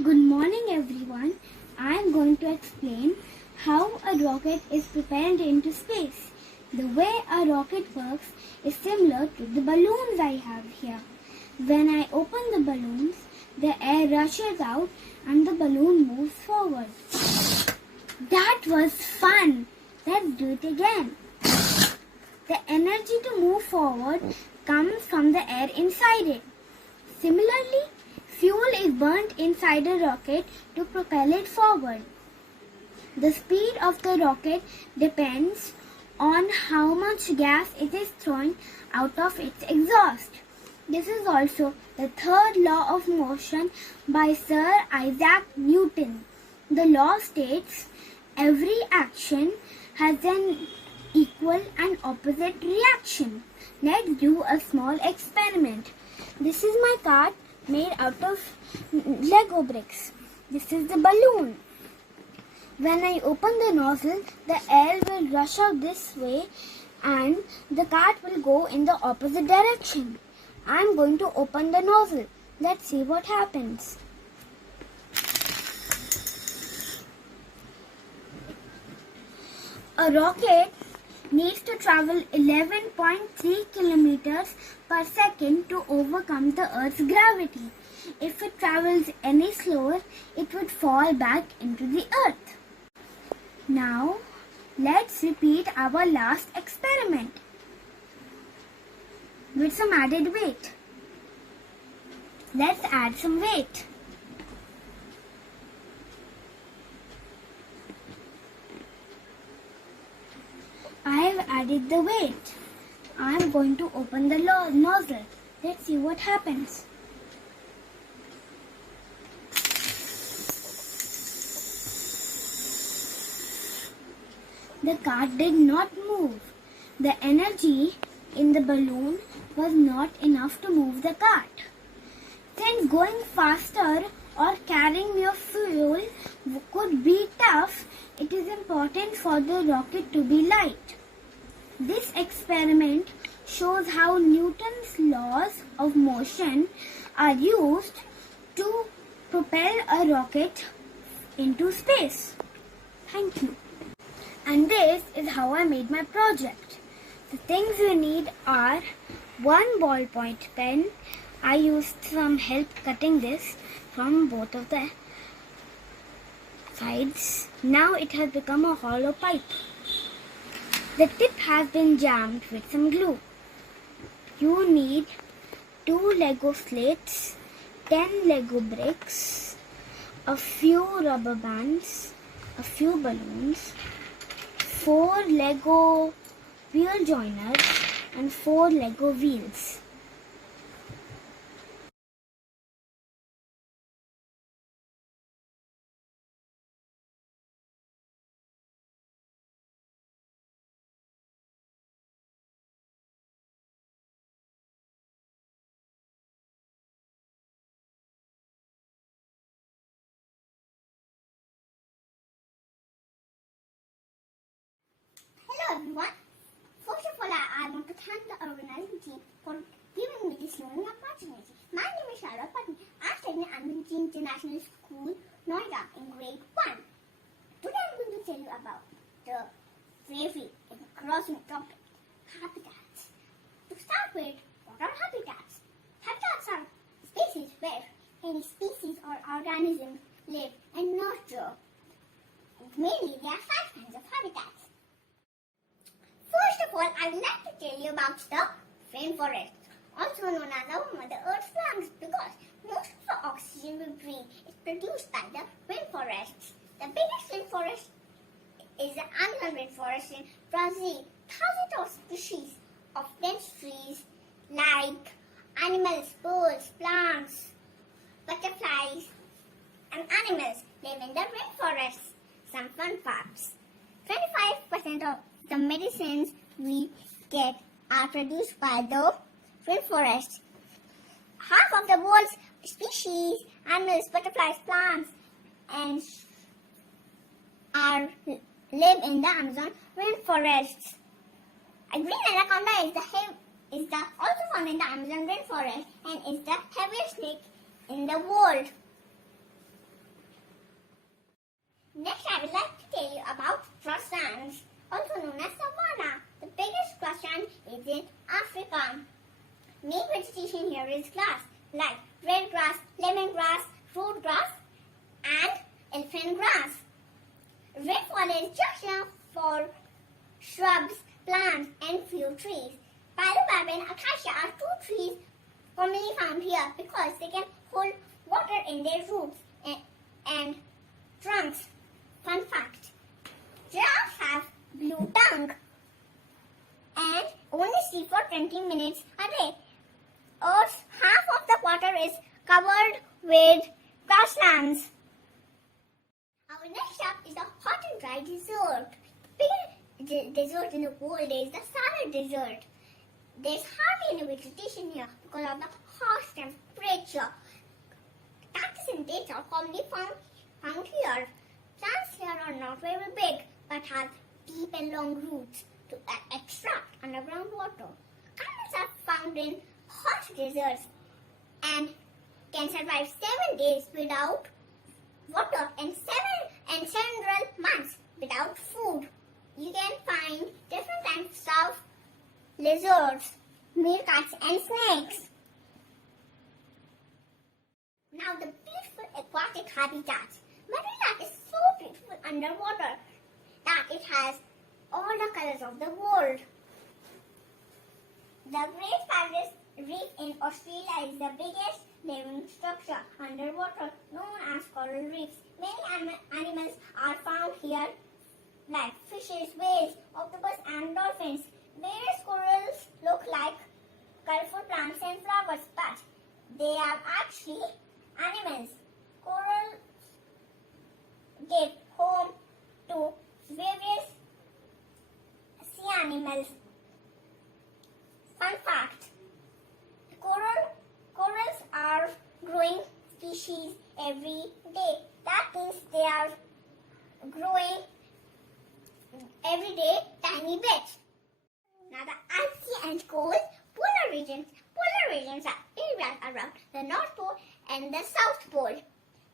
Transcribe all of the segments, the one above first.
Good morning everyone. I am going to explain how a rocket is propelled into space. The way a rocket works is similar to the balloons I have here. When I open the balloons, the air rushes out and the balloon moves forward. That was fun. Let's do it again. The energy to move forward comes from the air inside it. Similarly, fuel is burnt inside a rocket to propel it forward. The speed of the rocket depends on how much gas it is throwing out of its exhaust. This is also the third law of motion by Sir Isaac Newton. The law states every action has an equal and opposite reaction. Let's do a small experiment. This is my cart made out of Lego bricks. This is the balloon. When I open the nozzle, the air will rush out this way and the cart will go in the opposite direction. I am going to open the nozzle. Let's see what happens. A rocket needs to travel 11.3 kilometers per second to overcome the Earth's gravity. If it travels any slower, it would fall back into the Earth. Now, let's repeat our last experiment with some added weight. Let's add some weight. I have added the weight. I am going to open the nozzle. Let's see what happens. The cart did not move. The energy in the balloon was not enough to move the cart. Since going faster or carrying your fuel could be tough, it is important for the rocket to be light. This experiment shows how Newton's laws of motion are used to propel a rocket into space. Thank you. And this is how I made my project. The things you need are one ballpoint pen. I used some help cutting this from both of the sides. Now it has become a hollow pipe. The tip has been jammed with some glue. You need 2 Lego slates, 10 Lego bricks, a few rubber bands, a few balloons, 4 Lego wheel joiners and 4 Lego wheels. Hello everyone. First of all, I want to thank the organizing team for giving me this learning opportunity. My name is Sharad Patni. I study in Anbinji International School, Noida in grade 1. Today I'm going to tell you about the very engrossing topic, habitats. To start with, what are habitats? Habitats are spaces where any species or organism live and nurture. And mainly there are 5 kinds of habitats. First of all, I would like to tell you about the rainforest, also known as our Mother Earth's lungs, because most of the oxygen we breathe is produced by the rainforests. The biggest rainforest is the Amazon rainforest in Brazil. Thousands of species of dense trees like animals, birds, plants, butterflies, and animals live in the rainforests. Some fun facts. 25% of the medicines we get are produced by the rainforest. Half of the world's species, animals, butterflies, plants, and live in the Amazon rainforests. A green anaconda is also found in the Amazon rainforest and is the heaviest snake in the world. known as savanna. The biggest grassland is in Africa. Main vegetation here is grass like red grass, lemongrass, root grass and elephant grass. Rainfall is just enough for shrubs, plants and few trees. Baobab and acacia are two trees commonly found here because they can hold water in their roots and trunks. Fun fact, giraffes have blue tongue and only sleep for 20 minutes a day. Earth's half of the water is covered with grasslands. Our next stop is the hot and dry desert. The biggest desert in the world is the Sahara Desert. There's hardly any vegetation here because of the harsh temperature. Cactus and dates are commonly found here. Plants here are not very big but have deep and long roots to extract underground water. Camels are found in hot deserts and can survive 7 days without water and several months without food. You can find different types of lizards, meerkats and snakes. Now the beautiful aquatic habitat. Marina is so beautiful underwater that it has all the colors of the world. The Great Barrier Reef in Australia is the biggest living structure underwater known as coral reefs. Many animals are found here like fishes, whales, octopus and dolphins. Various corals look like colorful plants and flowers, but they are actually animals. Corals give home to various sea animals. Fun fact, corals are growing species every day. That means they are growing every day tiny bits. Now the icy and cold polar regions. Polar regions are areas around the North Pole and the South Pole.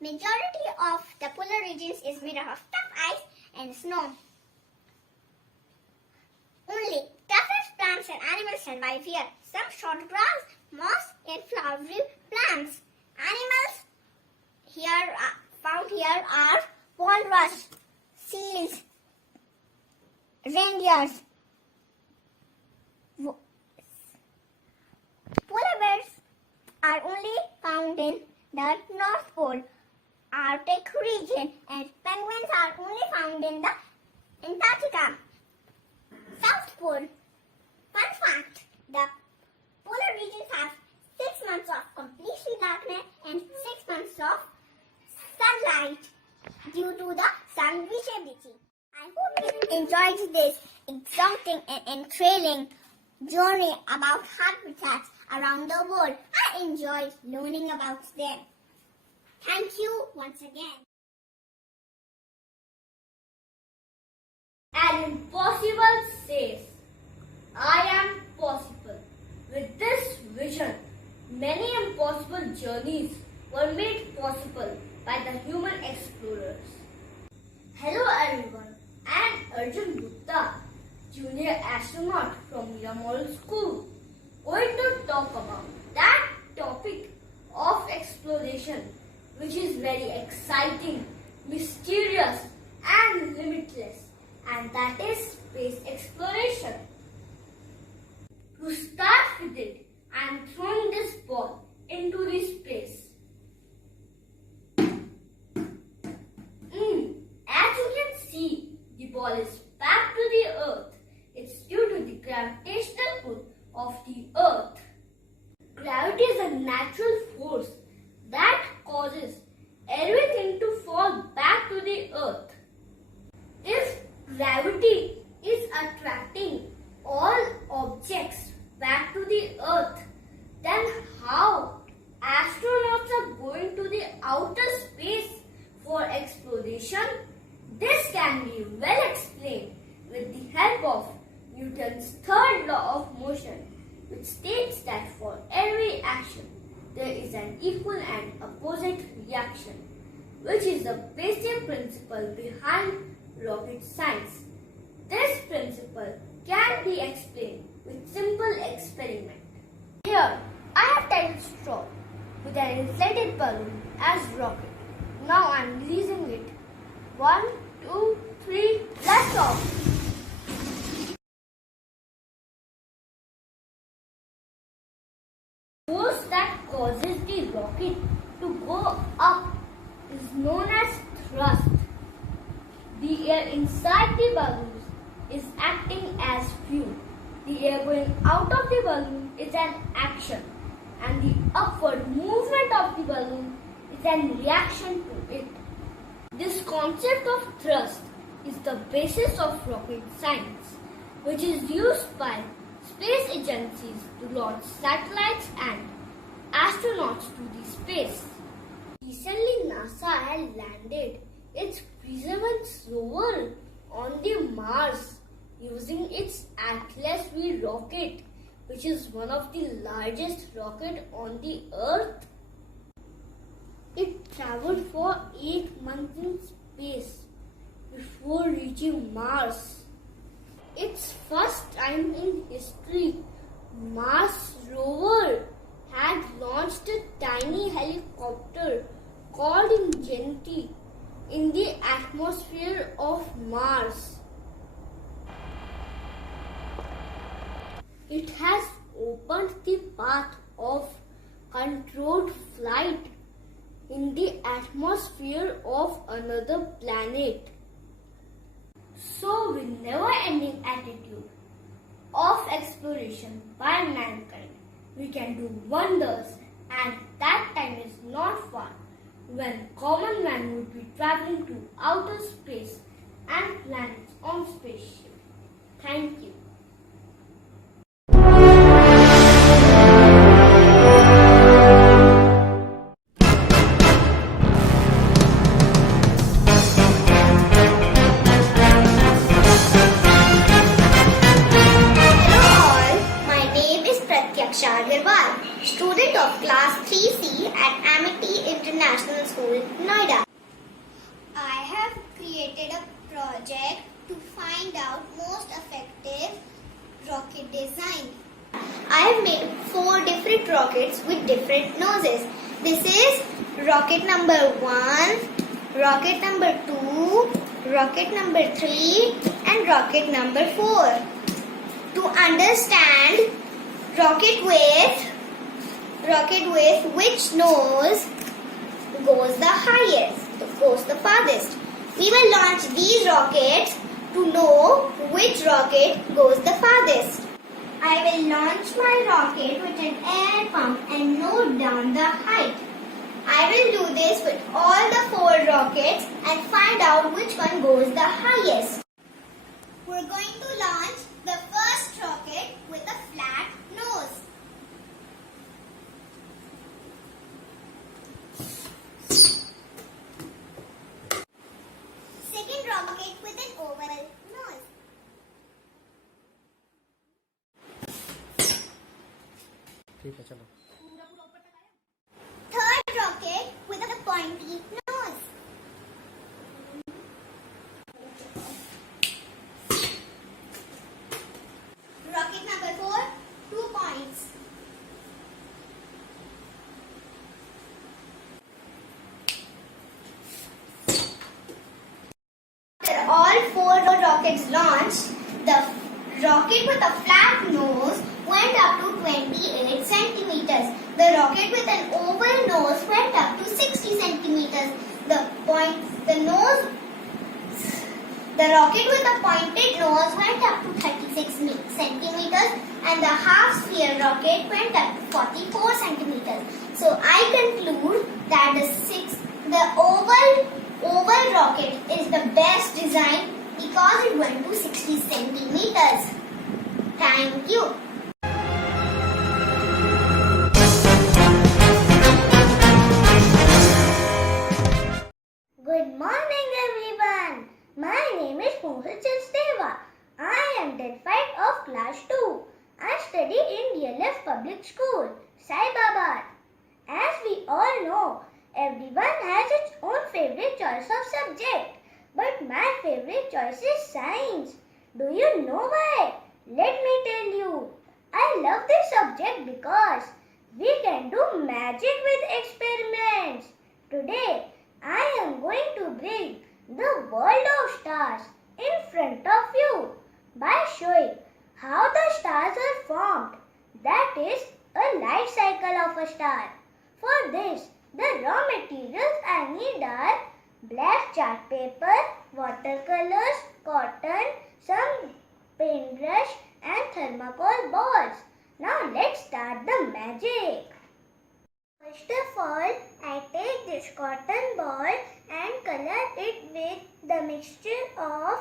Majority of the polar regions is made up of tough ice and snow. Only toughest plants and animals survive here. Some short grass, moss and flowery plants. Animals found here are walrus, seals, reindeers. Polar bears are only found in the North Pole, Arctic region, and penguins are only found in the Antarctica. South Pole. Fun fact, the polar regions have 6 months of complete darkness and 6 months of sunlight due to the sun visibility. I hope you enjoyed this exciting and thrilling journey about habitats around the world. I enjoyed learning about them. Thank you once again. An impossible says, I am possible. With this vision, many impossible journeys were made possible by the human explorers. Hello everyone, I am Arjun Gupta, junior astronaut from Mira Model School, going to talk about that topic of exploration which is very exciting, mysterious and limitless, and that is space exploration. To start with it, I am throwing this ball into the space. As you can see, the ball is back to the earth. It's due to the gravitational pull of the earth. Gravity is a natural force that causes everything to fall back to the earth. If gravity is attracting all objects back to the earth, then how astronauts are going to the outer space for exploration? This can be well explained with the help of Newton's third law of motion, which states that for every action there is an equal and opposite reaction, which is the basic principle behind rocket science. This principle can be explained with simple experiment. Here, I have tied a straw with an inflated balloon as rocket. Now I am releasing it. 1, 2, 3, blast off! Force that causes the rocket to go up is known as thrust. The air inside the balloon is acting as fuel. The air going out of the balloon is an action, and the upward movement of the balloon is an reaction to it. This concept of thrust is the basis of rocket science, which is used by space agencies to launch satellites and astronauts to the space. Recently, NASA had landed its Perseverance rover on the Mars using its Atlas V rocket, which is one of the largest rockets on the Earth. It traveled for 8 months in space before reaching Mars. Its first time in history, Mars rover had launched a tiny helicopter called Ingenuity in the atmosphere of Mars. It has opened the path of controlled flight in the atmosphere of another planet. So, with never-ending attitude of exploration by mankind, we can do wonders, and that time is not far when common man would be traveling to outer space and planets on spaceship. Thank you. Student of class 3C at Amity International School, Noida. I have created a project to find out most effective rocket design. I have made 4 different rockets with different noses. This is rocket number 1, rocket number 2, rocket number 3 and rocket number 4. To understand rocket with which nose goes the highest, goes the farthest. We will launch these rockets to know which rocket goes the farthest. I will launch my rocket with an air pump and note down the height. I will do this with all the 4 rockets and find out which one goes the highest. We're going to launch the first rocket with a flat nose. Second rocket with an oval nose. Third rocket with a pointy nose. Rocket number 4, 2 points. After all 4 rockets launched, the rocket with a flat nose went up to 28 centimeters. The rocket with an oval nose went up to 60 centimeters. The rocket with a pointed nose went up to 36 centimeters and the half sphere rocket went up to 44 centimeters. So I conclude that the oval rocket is the best design because it went to 60 centimeters. Thank you. Good morning everyone. My name is Mohit Sachdeva. I am grade 5 of class 2. I study in DLF Public School, Saibabad. As we all know, everyone has its own favorite choice of subject. But my favorite choice is science. Do you know why? Let me tell you. I love this subject because we can do magic with experiments. Today, I am going to bring the world of stars in front of you by showing how the stars are formed. That is a life cycle of a star. For this, the raw materials I need are black chart paper, watercolors, cotton, some paintbrush and thermocol balls. Now let's start the magic. First of all, I take this cotton ball and color it with the mixture of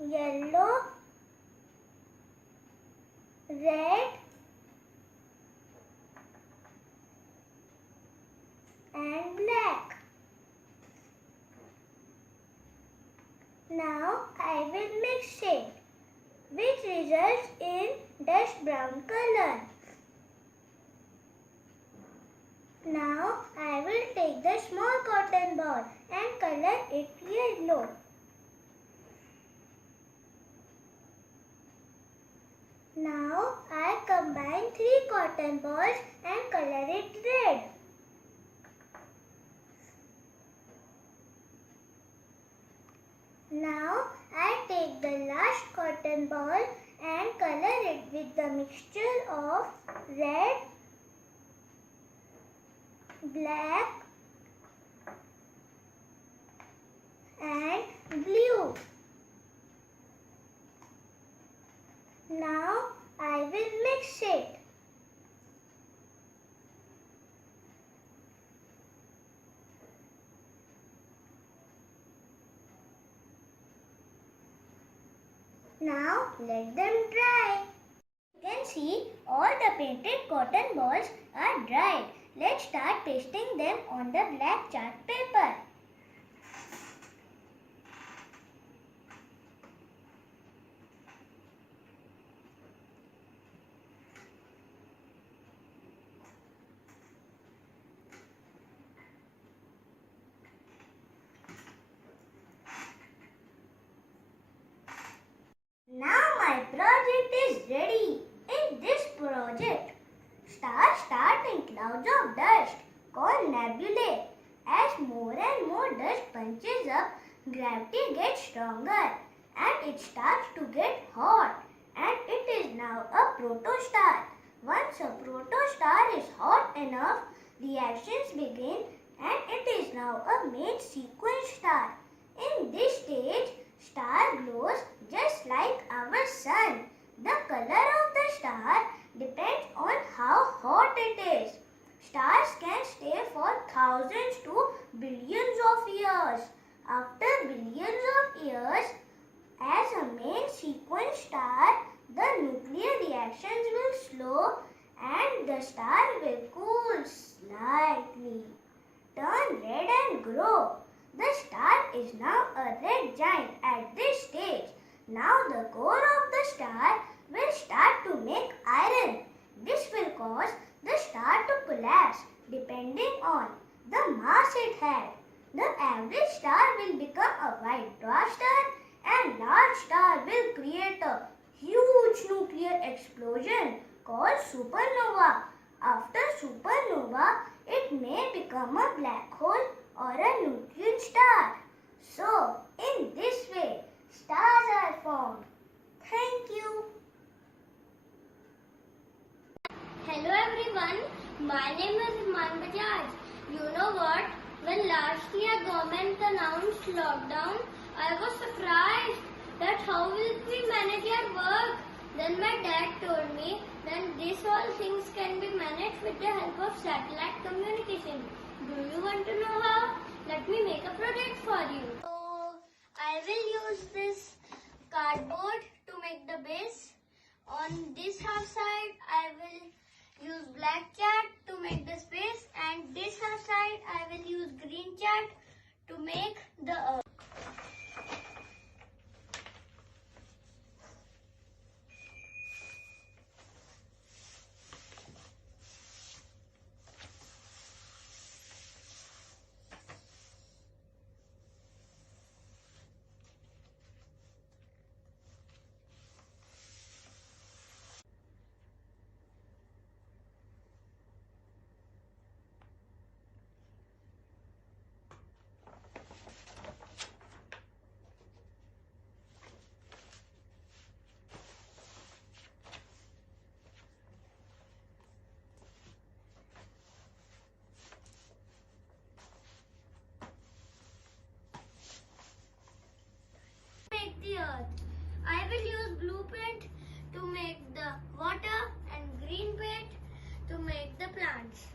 yellow, red and black. Now I will mix it, which results in dust brown color. Now I will take the small cotton ball and color it yellow. Now I combine 3 cotton balls and color it red. Now I take the last cotton ball and color it with the mixture of red, black and blue. Now I will mix it. Now let them dry. You can see all the painted cotton balls are dried. Let's start pasting them on the black chart paper. Now my project is ready. In this project, stars start in clouds of dust called nebulae. As more and more dust bunches up, gravity gets stronger and it starts to get hot, and it is now a protostar. Once a protostar is hot enough, reactions begin and it is now a main sequence star. In this stage, star glows just like our sun. The color of the star depends on how hot it is. Stars can stay for thousands to billions of years. After billions of years, as a main sequence star, the nuclear reactions will slow and the star will cool slightly, turn red and grow. The star is now a red giant at this stage. Now the core of the star will start to make iron. This will cause the star to collapse depending on the mass it had. The average star will become a white dwarf star, and large star will create a huge nuclear explosion called supernova. After supernova, it may become a black hole or a neutron star. So, in this way, stars are formed. Thank you. Hello everyone, my name is Iman Bajaj. You know what? When last year government announced lockdown, I was surprised that how will we manage our work. Then my dad told me that these all things can be managed with the help of satellite communication. Do you want to know how? Let me make a project for you. So I will use this cardboard to make the base. On this half side, I will use black chart to make the space, and this half side I will use green chart to make the earth. I will use blue paint to make the water and green paint to make the plants.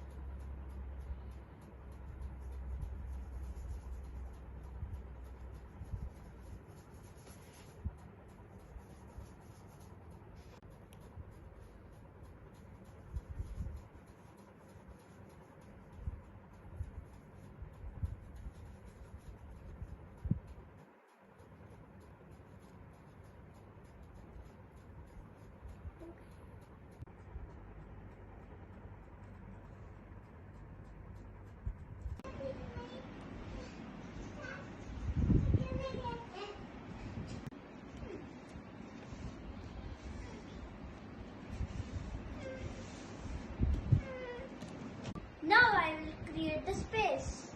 Now I will create the space.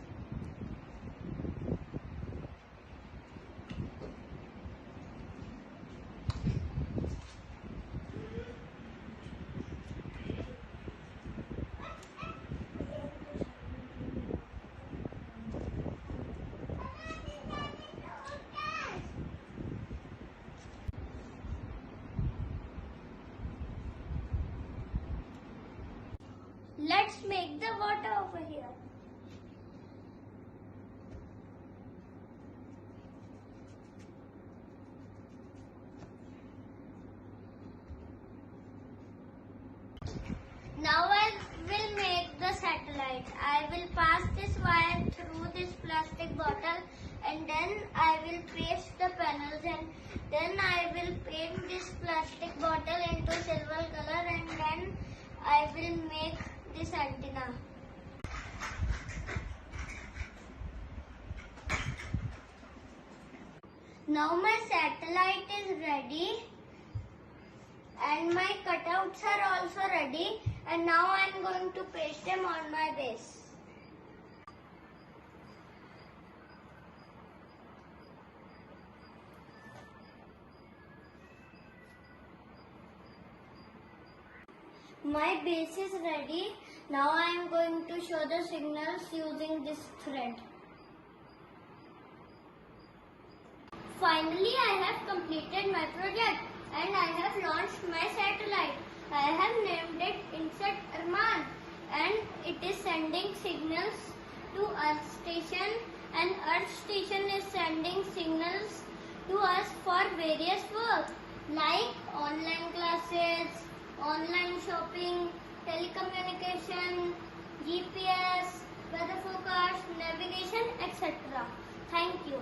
Let's make the water over here. Now I will make the satellite. I will pass this wire through this plastic bottle and then I will paste the panels and then I will paint this plastic bottle into silver color and then I will make this antenna. Now my satellite is ready and my cutouts are also ready, and now I am going to paste them on my base. My base is ready. Now I am going to show the signals using this thread. Finally, I have completed my project and I have launched my satellite. I have named it INSET Arman and it is sending signals to Earth Station, and Earth Station is sending signals to us for various work like online classes, online shopping, telecommunication, GPS, weather forecast, navigation, etc. Thank you.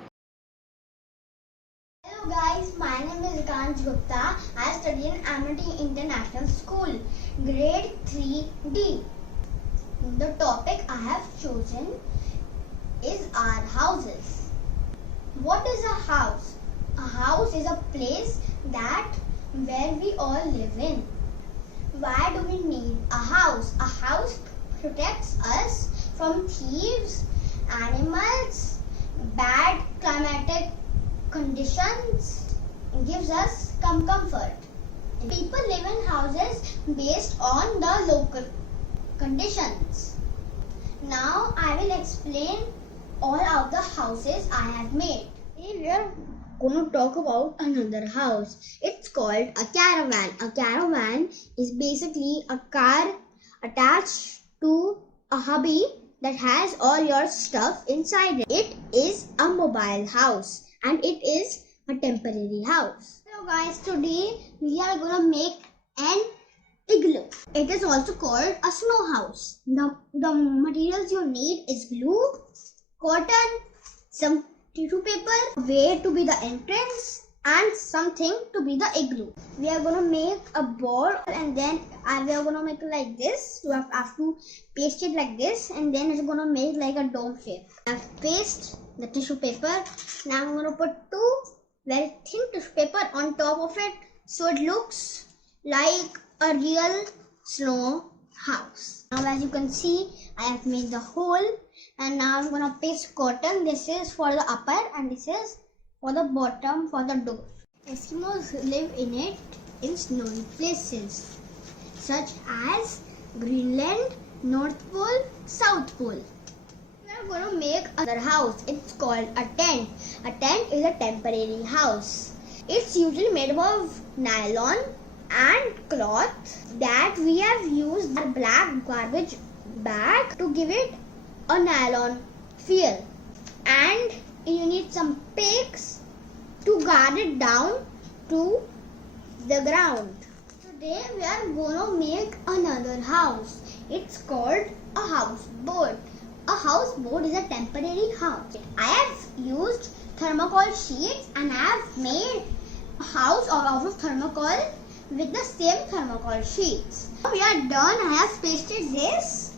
Hello guys, my name is Kanj Gupta. I study in Amity International School, grade 3D. The topic I have chosen is our houses. What is a house? A house is a place where we all live in. Why do we need a house? A house protects us from thieves, animals, bad climatic conditions, gives us comfort. People live in houses based on the local conditions. Now I will explain all of the houses I have made. Today we are going to talk about another house. It's called a caravan. A caravan is basically a car attached to a hubby that has all your stuff inside it. It is a mobile house and it is a temporary house. Hello guys, today we are going to make an igloo. It is also called a snow house. The materials you need is glue, cotton, some tissue paper, way to be the entrance, and something to be the igloo. We are going to make a ball and then we are going to make it like this. You have to paste it like this and then it's going to make like a dome shape. I've pasted the tissue paper. Now I'm going to put two very thin tissue paper on top of it so it looks like a real snow house. Now as you can see, I have made the hole and now I'm going to paste cotton. This is for the upper and this is for the bottom for the door. Eskimos live in it in snowy places such as Greenland, North Pole, South Pole. We are going to make another house. It's called a tent. A tent is a temporary house. It's usually made of nylon and cloth that we have used a black garbage bag to give it a nylon feel. And you need some pegs to guard it down to the ground. Today we are going to make another house. It's called a houseboat. A houseboat is a temporary house. I have used thermocol sheets and I have made a house out of thermocol with the same thermocol sheets. We are done. I have pasted this.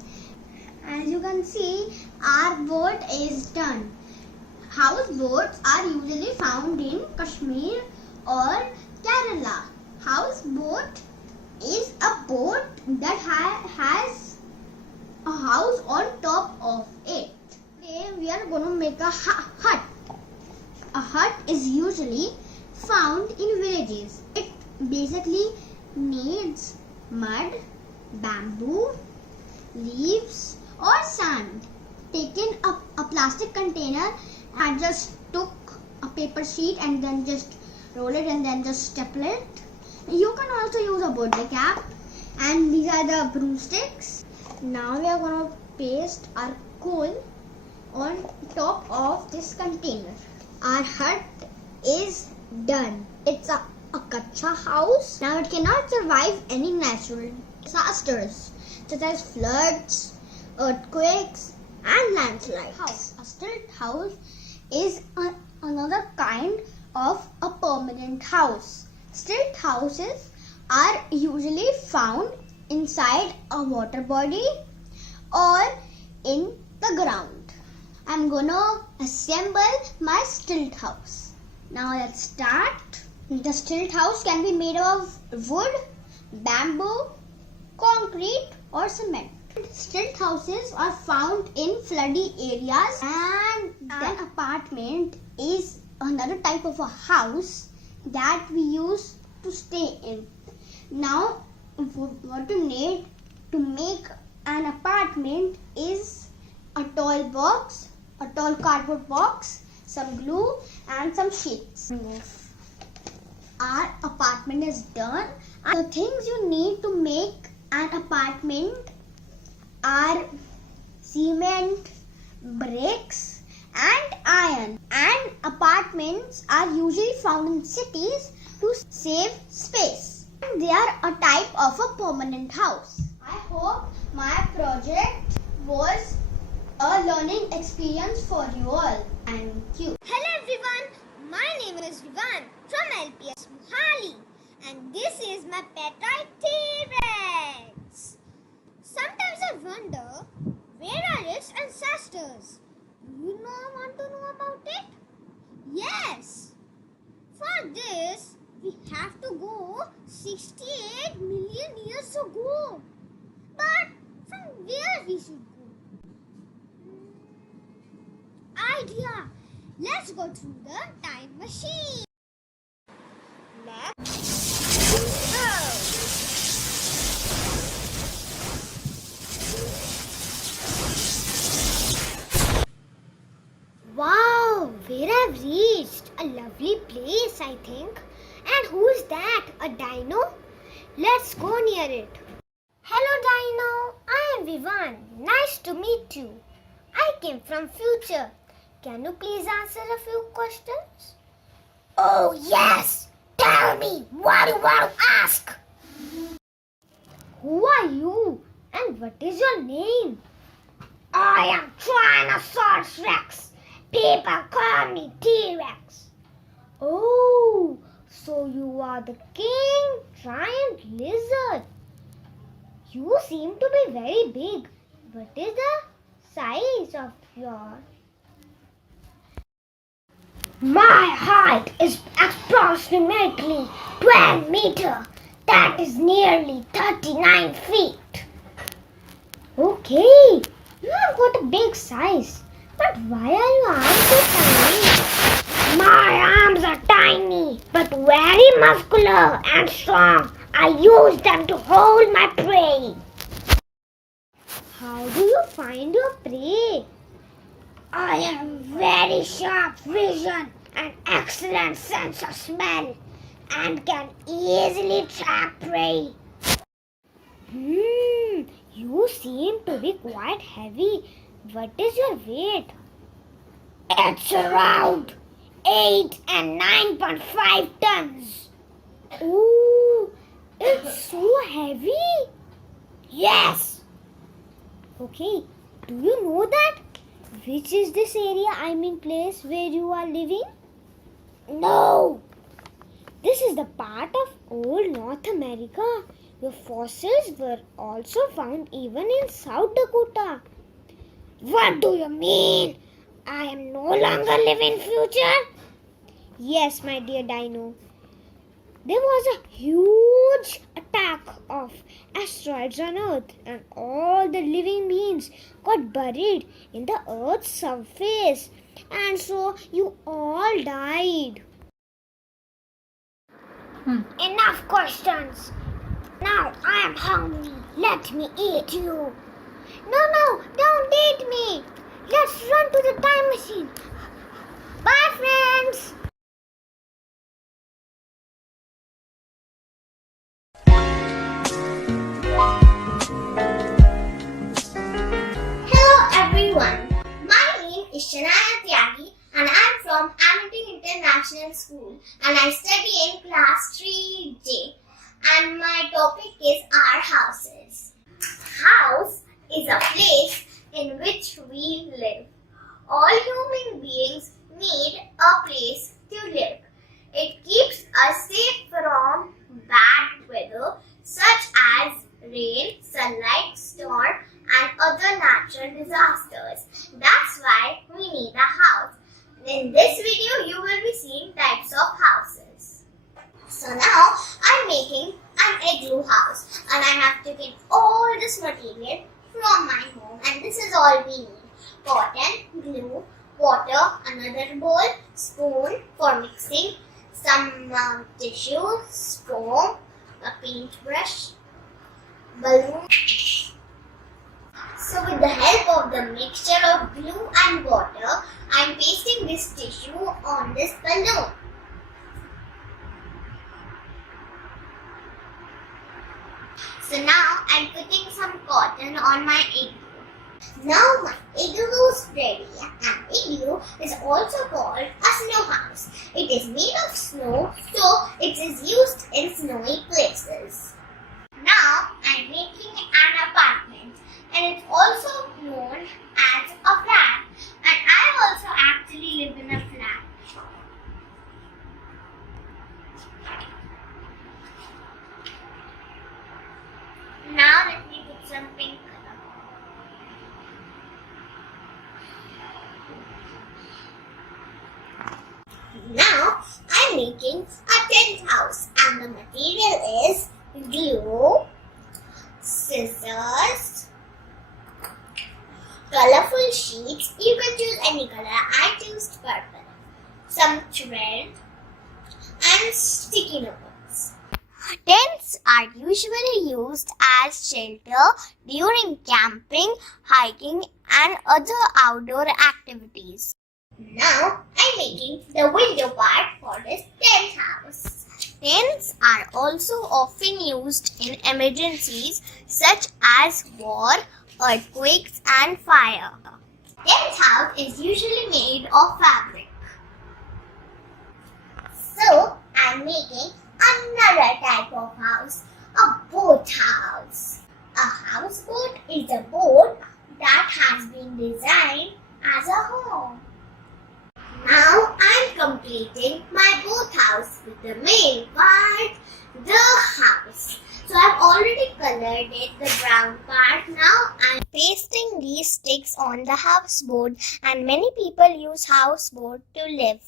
As you can see, our boat is done. Houseboats are usually found in Kashmir or Kerala. Houseboat is a boat that has a house on top of it. Today we are going to make a hut. A hut is usually found in villages. It basically needs mud, bamboo, leaves or sand. Taken a plastic container and just took a paper sheet and then just roll it and then just staple it. You can also use a birthday cap, and these are the broomsticks. Now we are going to paste our coal on top of this container. Our hut is done. It's a kacha house. Now it cannot survive any natural disasters such as floods, earthquakes and landslides. A stilt house is another kind of a permanent house. Stilt houses are usually found inside a water body or in the ground. I'm gonna assemble my stilt house. Now let's start. The stilt house can be made of wood, bamboo, concrete or cement. Stilt houses are found in floody areas, and an apartment is another type of a house that we use to stay in. Now what you need to make an apartment is a tall box, a tall cardboard box, some glue and some sheets. Our apartment is done. The things you need to make an apartment are cement, bricks and iron. And apartments are usually found in cities to save space. And they are a type of a permanent house. I hope my project was a learning experience for you all. Thank you. Hello everyone, my name is Vivan from LPS Mohali, and this is my pet toy T-Rex. Sometimes I wonder, where are its ancestors? Do you want to know about it? Yes! For this, we have to go 68 million years ago. But from where we should go? Idea! Let's go through the time machine. Let's go! Wow, where I've reached. A lovely place, I think. And who's that? A dino? Let's go near it. Hello, dino. I am Vivan. Nice to meet you. I came from future. Can you please answer a few questions? Oh, yes. Tell me, what do you want to ask? Who are you? And what is your name? I am Tyrannosaurus Rex. People call me T-Rex. Oh, so you are the king giant lizard. You seem to be very big. What is the size of your... My height is approximately 12 meters. That is nearly 39 feet. Okay, you have got a big size. But why are your arms so tiny? My arms are tiny, but very muscular and strong. I use them to hold my prey. How do you find your prey? I have very sharp vision an excellent sense of smell and can easily track prey. You seem to be quite heavy. What is your weight? It's around 8 and 9.5 tons. Oh, it's so heavy. Yes. Okay, do you know that? Which is this area, place where you are living? No. This is the part of old North America. Your fossils were also found even in South Dakota. What do you mean? I am no longer living future? Yes, my dear Dino. There was a huge attack of asteroids on Earth, and all the living beings got buried in the Earth's surface, and so you all died. Enough questions. Now I am hungry. Let me eat you. No, don't eat me. Let's run to the time machine. Bye, friends. Hello everyone. My name is Shanaya Tyagi and I am from Amity International School and I study in class 3J and my topic is our houses. House is a place in which we live. All human beings need a place to live. It keeps us safe from bad weather such as rain, sunlight, storm and other natural disasters. That's why we need a house. In this video, you will be seeing types of houses. So now, I'm making an igloo house and I have to get all this material from my home and this is all we need. Cotton, glue, water, another bowl, spoon for mixing, some tissue, foam, a paintbrush, balloon. So with the help of the mixture of glue and water, I am pasting this tissue on this balloon. So now I am putting some cotton on my igloo. Now my igloo is ready and igloo is also called a snow house. It is made of snow, so it is used in snowy places. Now I am making an apartment and it's also known as a flat and I also actually live in a flat. Now let me put some pink color. Now I'm making a tent house and the material is glue, scissors, colorful sheets. You can choose any color. I chose purple. Some thread and sticky notes. Tents are usually used as shelter during camping, hiking and other outdoor activities. Now I'm making the window part for this tent house. Tents are also often used in emergencies such as war, earthquakes and fire. Tent house is usually made of fabric. So I'm making another type of house, a boat house. A houseboat is a boat that has been designed as a home. Now I'm completing my boat house with the main part, the house. So I've already colored it, the brown part. Now I'm pasting these sticks on the houseboat and many people use houseboat to live.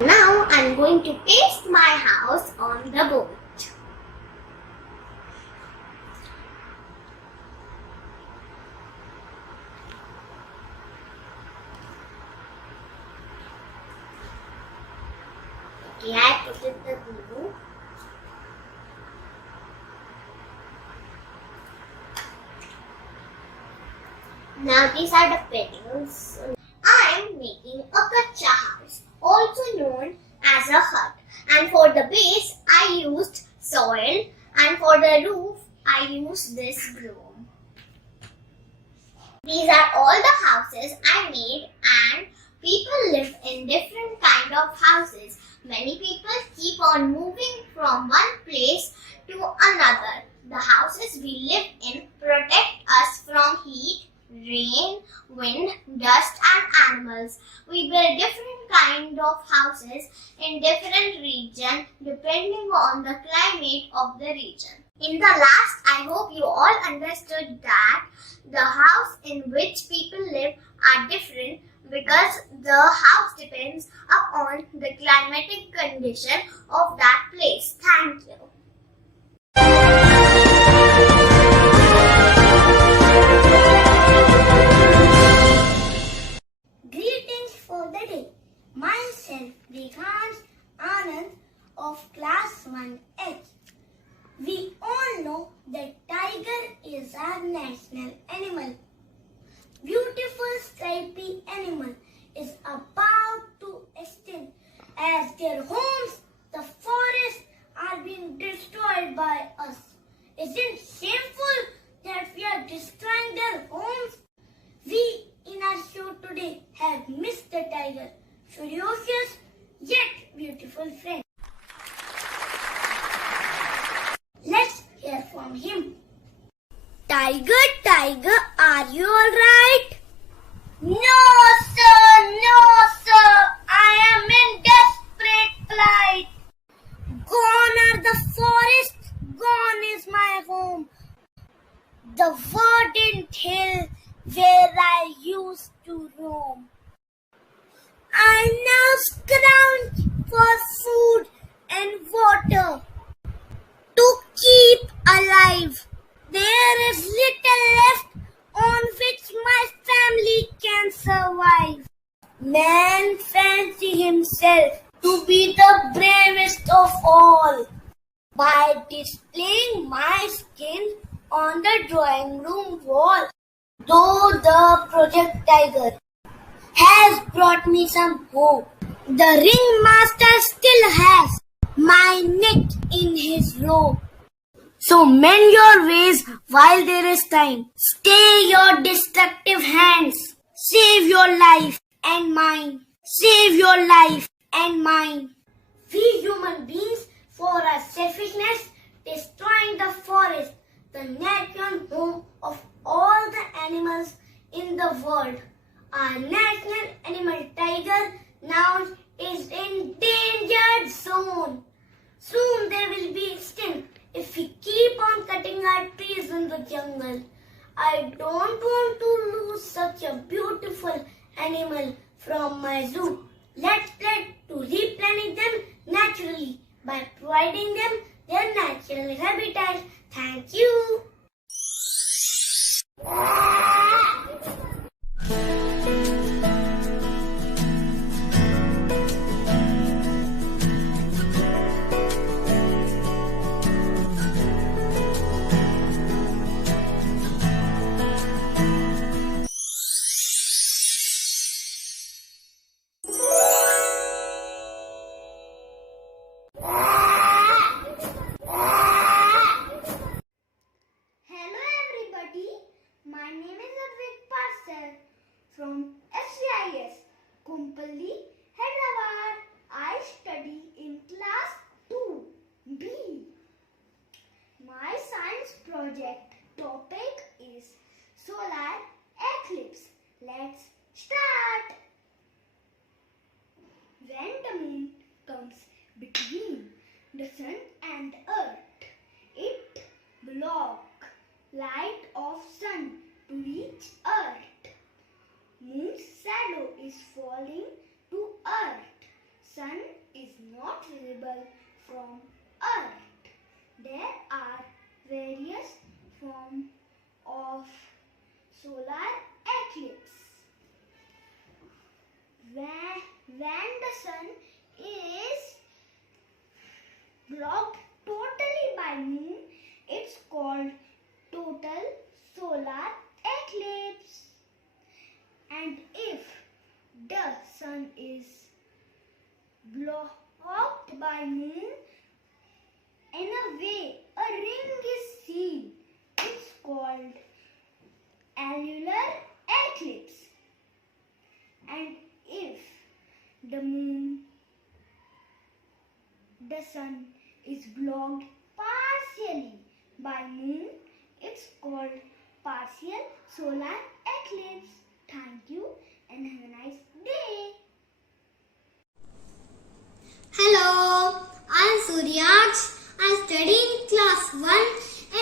Now I'm going to paste my house on the boat. Okay, I put in the glue. Now these are the fittings. I am making a kacha house, also known as a hut. And for the base, I used soil, and for the roof, I used this broom. These are all the houses I made, and people live in different kind of houses. Many people keep on moving from one place to another. The houses we live in protect us from heat, rain, wind, dust and animals. We build different kind of houses in different region depending on the climate of the region. In the last, I hope you all understood that the house in which people live are different because the house depends upon the climatic condition of that place. Thank you. Greetings for the day. Myself, Vighans Anand of Class 1H. We all know that tiger is our national animal. Beautiful stripy animal is about to extinct as their homes, the forests, are being destroyed by us. Isn't it shameful that we are destroying their homes? We in our show today have Mr. Tiger, ferocious yet beautiful friend. Let's hear from him. Tiger, tiger, are you alright? No, sir, I am in desperate plight. Gone are the forests, gone is my home. The verdant hill where I used to roam. I now scrounge for food and water to keep alive. There is little left on which my family can survive. Man fancy himself to be the bravest of all by displaying my skin on the drawing room wall. Though the Project Tiger has brought me some hope, the ringmaster still has my neck in his rope. So mend your ways while there is time. Stay your destructive hands. Save your life and mine. Save your life and mine. We human beings, for our selfishness, destroying the forest, the natural home of all the animals in the world. Our national animal tiger now is in danger zone. Soon they will be extinct if we keep on cutting our trees in the jungle. I don't want to lose such a beautiful animal from my zoo. Let's try to replenish them naturally by providing them their natural habitat. Thank you. Hello everybody, my name is Advik Parsar from SCIS, Kumpalli, Hyderabad. I study in class 2B. My science project topic is solar eclipse. Let's start. When the moon comes between the sun and earth, it blocks light of sun to reach earth. Moon's shadow is falling to earth. Sun is not visible from earth. There are various forms of solar eclipse. When the sun is blocked totally by moon, it's called total solar eclipse. sun is blocked by moon, in a way a ring is seen. It's called annular eclipse. And if the sun is blocked partially by moon, it's called partial solar eclipse. Thank you and have a nice day. Hello, I am Suryaksh. I study in class 1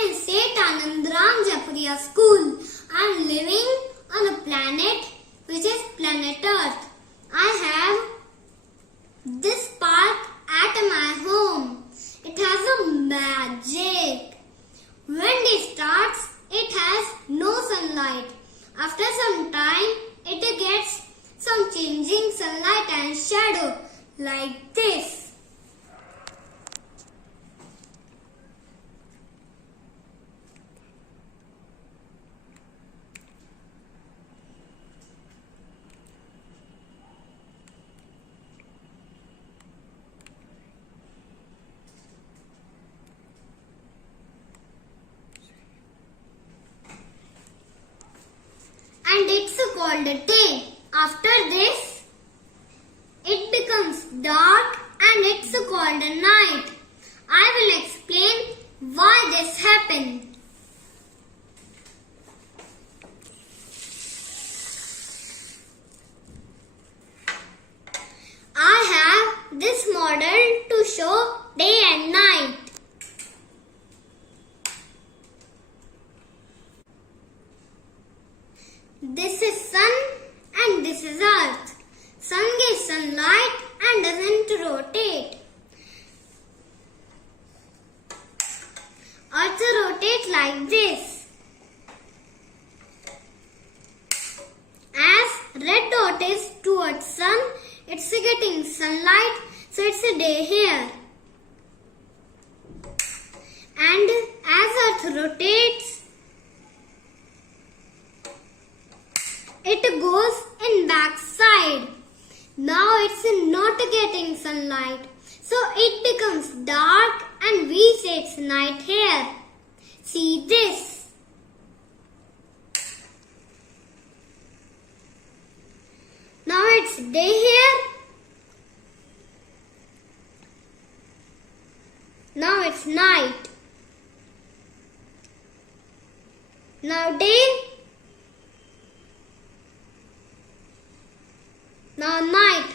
in St. Anandram Japaria School. I am living on a planet which is planet Earth. I have this park at my home. It has a magic. When it starts, it has no sunlight. After some time, it gets some changing sunlight and shadow like this. And it's called a day. After this, it becomes dark and it's called a night. I will explain why this happened. I have this model to show day and night. This is sun and this is earth. Sun gives sunlight and doesn't rotate. Earth rotates like this. As red dot is towards sun, it's getting sunlight, so it's a day here. And as earth rotates, it goes in back side. Now it's not getting sunlight. So it becomes dark and we say it's night here. See this. Now it's day here. Now it's night. Now day. Now night.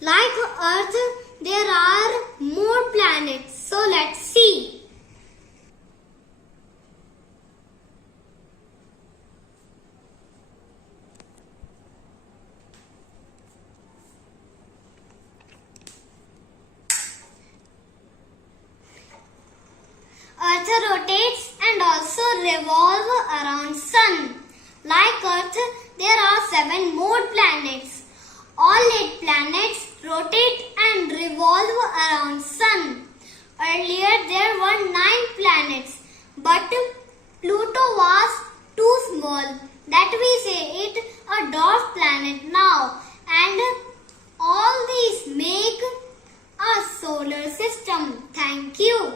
Like Earth, there are more planets. So let's see. Earth rotates and also revolve around Sun. Like Earth, there are 7 more planets. All 8 planets rotate and revolve around Sun. Earlier there were 9 planets, but Pluto was too small. That we say it a dwarf planet now. And all these make a solar system. Thank you.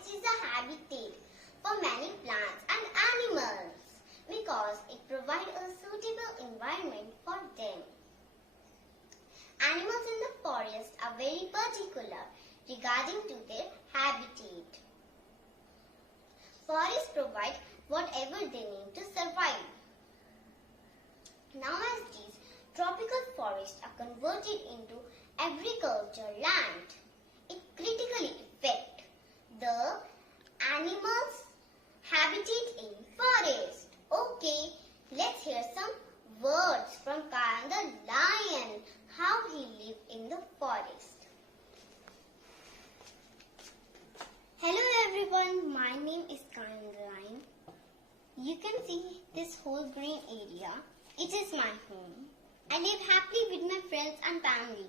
forest is a habitat for many plants and animals because it provides a suitable environment for them. Animals in the forest are very particular regarding to their habitat. Forests provide whatever they need to survive. Now as these tropical forests are converted into agriculture land, it critically affects the animals' habitat in forest. Okay, let's hear some words from Kayan the lion, how he lived in the forest. Hello everyone, my name is Kayan the lion. You can see this whole green area. It is my home. I live happily with my friends and family.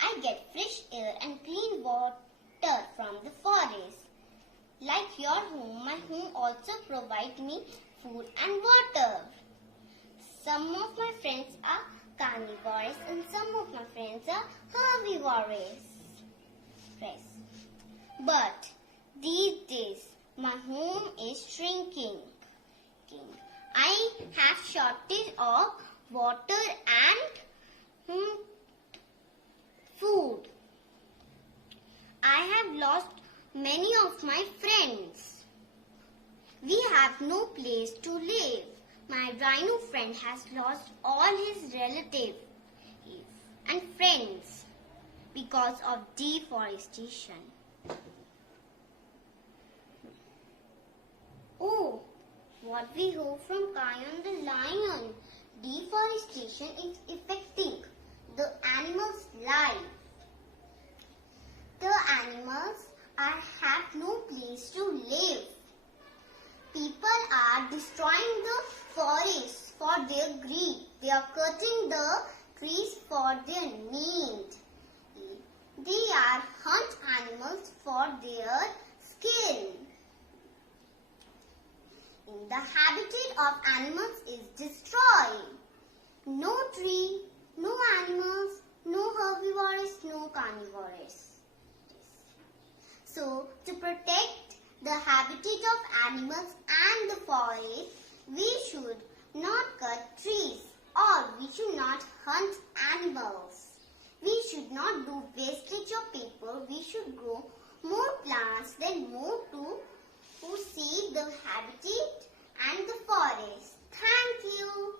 I get fresh air and clean water from the forest. Like your home, my home also provides me food and water. Some of my friends are carnivores and some of my friends are herbivores. But these days, my home is shrinking. I have shortage of water and food. I have lost many of my friends. We have no place to live. My rhino friend has lost all his relatives and friends because of deforestation. Oh, what we heard from Kayan the lion. Deforestation is affecting the animals' life. The animals have no place to live. People are destroying the forests for their greed. They are cutting the trees for their need. They are hunt animals for their skin. The habitat of animals is destroyed. No tree, no animals, no herbivores, no carnivores. So, to protect the habitat of animals and the forest, we should not cut trees or we should not hunt animals. We should not do wastage of paper. We should grow more plants than more to save the habitat and the forest. Thank you.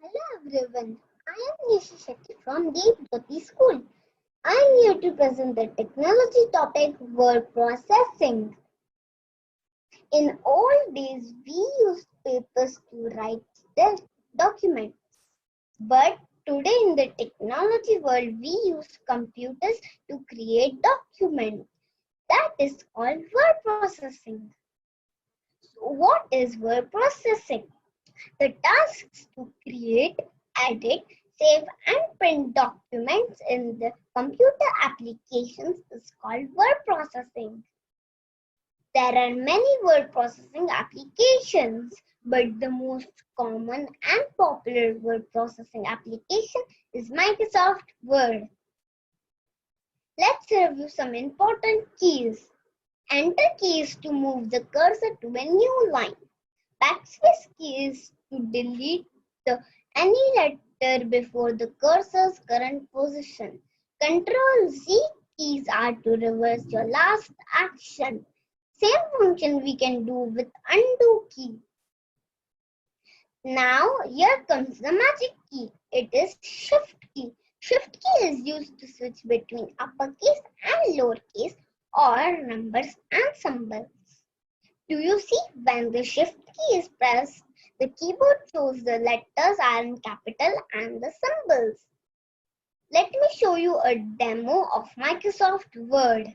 Hello everyone, I am Nisha Shetty from Deep Jyoti School. I am here to present the technology topic word processing. In old days, we used papers to write the documents. But today in the technology world, we use computers to create documents. That is called word processing. So what is word processing? The tasks to create, edit, save and print documents in the computer applications is called word processing. There are many word processing applications, but the most common and popular word processing application is Microsoft Word. Let's review some important keys. Enter key is to move the cursor to a new line. Backspace key is to delete any letter before the cursor's current position. Control Z keys are to reverse your last action. Same function we can do with undo key. Now here comes the magic key. It is shift key. Shift key is used to switch between uppercase and lowercase or numbers and symbols. Do you see when the shift key is pressed, The keyboard shows the letters are in capital and the symbols. Let me show you a demo of Microsoft Word.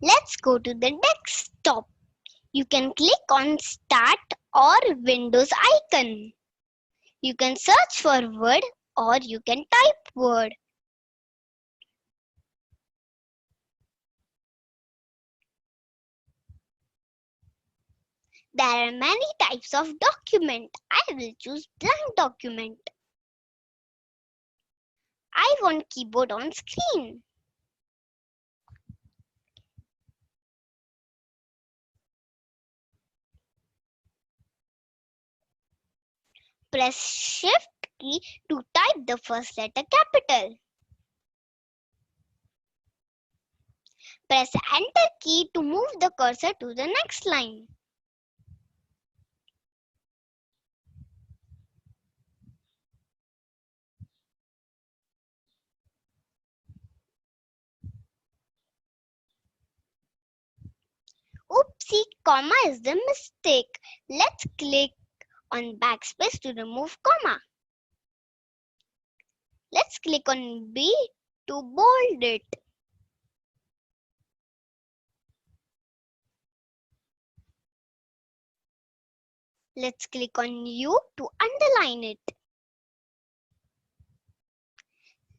Let's go to the desktop. You can click on Start or Windows icon. You can search for Word or you can type Word. There are many types of document. I will choose blank document. I want keyboard on screen. Press Shift key to type the first letter capital. Press Enter key to move the cursor to the next line. Oopsie, comma is the mistake. Let's click on backspace to remove comma. Let's click on B to bold it. Let's click on U to underline it.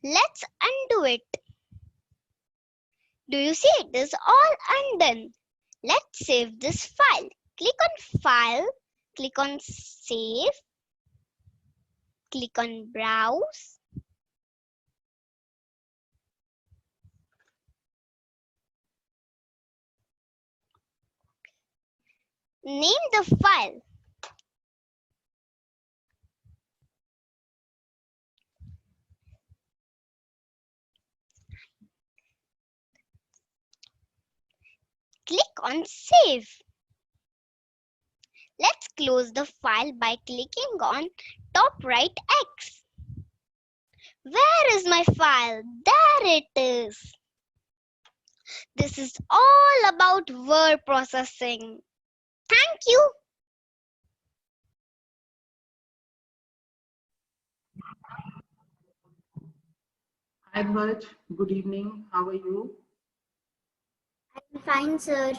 Let's undo it. Do you see it is all undone? Let's save this file. Click on File, click on Save, click on Browse. Name the file. Click on Save. Let's close the file by clicking on top right X. Where is my file? There it is. This is all about word processing. Thank you. Hi Dvaj, good evening. How are you? I'm fine, sir.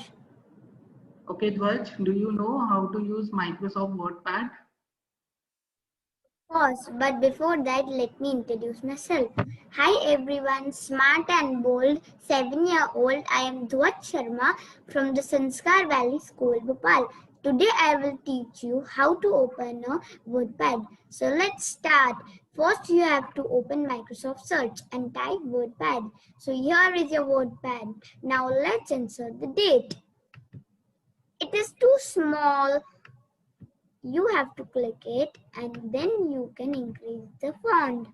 Okay, Dvaj, do you know how to use Microsoft WordPad? Pause, but before that, let me introduce myself. Hi everyone, smart and bold 7-year-old. I am Dhwaj Sharma from the Sanskar Valley School, Bhopal. Today I will teach you how to open a WordPad. So let's start. First, you have to open Microsoft Search and type WordPad. So here is your WordPad. Now let's insert the date. It is too small. You have to click it and then you can increase the font.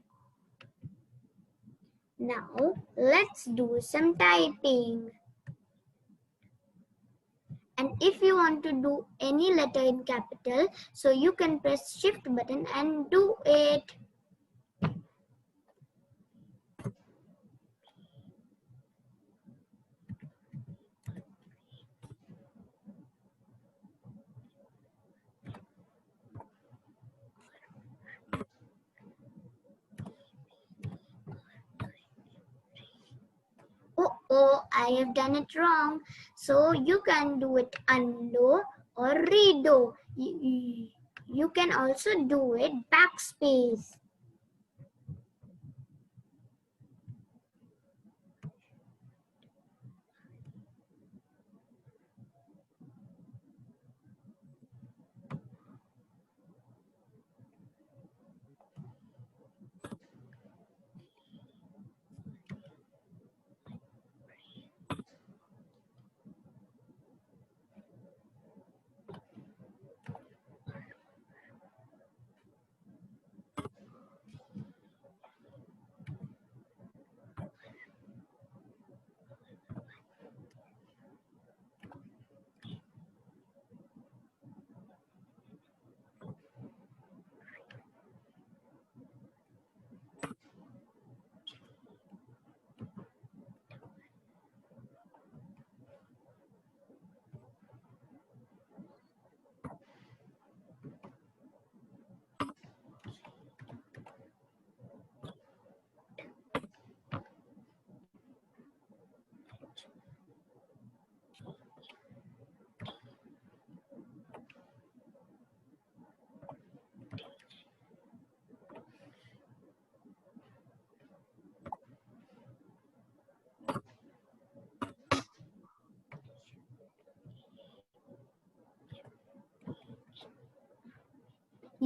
Now let's do some typing. And if you want to do any letter in capital, so you can press Shift button and do it. Oh, I have done it wrong. So you can do it undo or redo. You can also do it backspace.